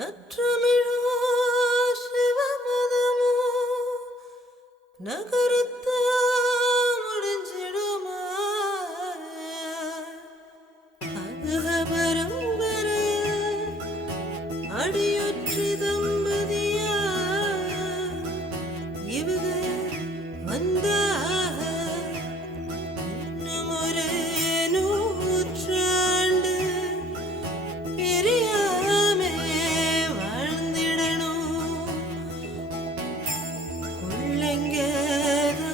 நற்றமிழோ சிவமதமோ நகரத்த முடிஞ்சிடுமா அகபரம்பரை அடியொற்றி தம்பதியா இவக வந்தாக இன்னும் ஒரு நூற்றாண்டு பிரியாமே வாழ்ந்திடணும் உள்ளங்கதா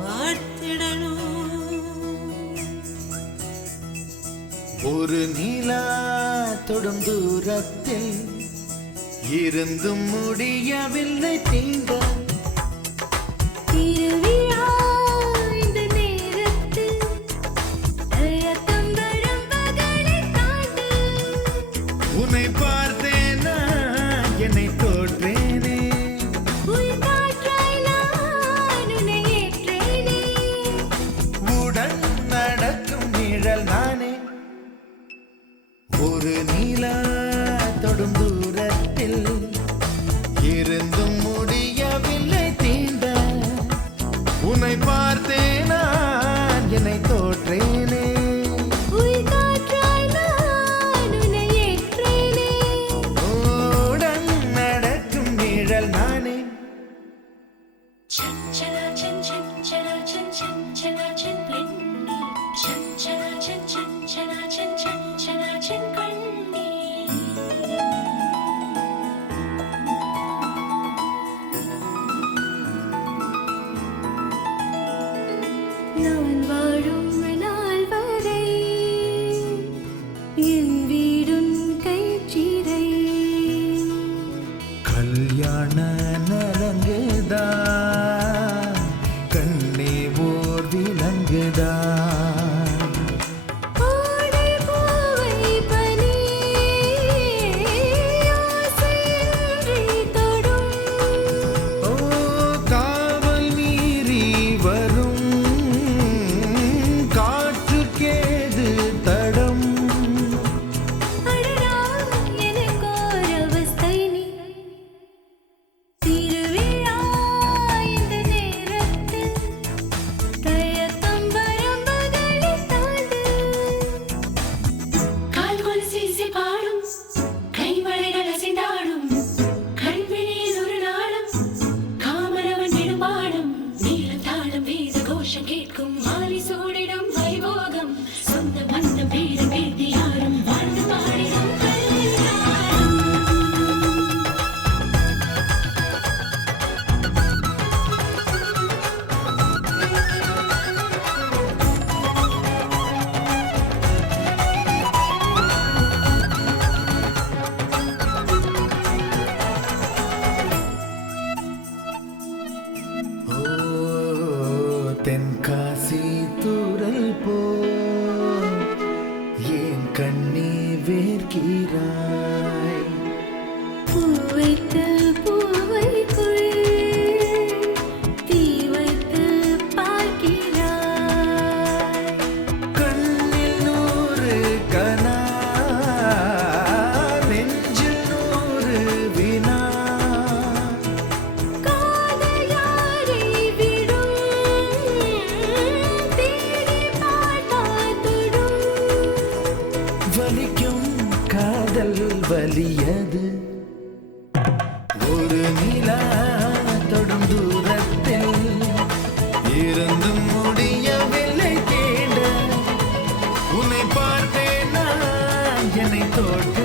வாழ்த்திடணும். ஒரு நிலா தொடும் தூரத்தில் இருந்தும் முடியவில்லை தீண்ட திருவிழா இந்த நேரத்தில் தயத்தம்பரம் பகலை தாண்டு உன்னை பார்த்தேனா என்னை தோற்றேனே உயிர் காற்றாய் நான் உன்னை ஏற்றேனே உடன் நடக்கும் நிழல் நானே. ஒரு நிலா தொடும் தூரத்தில் இருந்தும் முடியவில்லை தீண்ட உன்னை பார்த்தேனா என்னை தோற்றேனே உயிர் காற்றாய் நான் உன்னை ஏற்றேனே உடன் நடக்கும் நிழல் நானே. சஞ்சலா சஞ்சலா சஞ்சலா பெண்ணே சஞ்சலா சஞ்சலா சஞ்சலா கண்ணே நான் வாழும் நாள் வரை என் வீடும் கைச்சிறை கல்யாண நலங்குதா கண்ணே ஓர் விலங்குதா ஆடை பூவை பனி ஆசையின்றி தொடும் ஓ காவல் மீறி வரும் காற்றுக்கேது தடம் அடடா எனக்கோர் அவஸ்தை நீ திருவிழா இந்த நேரத்தில் தயத்தம்பரம் பகலை தாண்டு கால்கொள் சீசி பாடும் கைவளைகள் அசைந்தாடும் கண்விழியில் ஒரு நாளும் காமரவன் நெடுமாடும் நீளம் தாளம் வேத கோஷம் கேட்கும் மாலி சூடிடும் வைபோகம் சொந்த பந்தம் பேர பேத்தி யாரும் வாழ்ந்து பாடிடும் கல்யாணம் ஓ தென்காசி தூரல் போ ஏன் கண்ணே வேர்க்கிறாய் பூ வைத்து பூவைக்குள் தீ வைத்து பார்க்கிறாய் கண்ணில் நூறு கனா நெஞ்சில் நூறு வினா காதல் யாரை விடும் தேடி பாட்டாத்துடும் வலிக்கும் காதல் வலியது ஒரு நிலா தொடும் தூரத்தில் இருந்தும் முடியவில்லை தேட உன்னை பார்த்தேன் நான் என்னை தோற்ற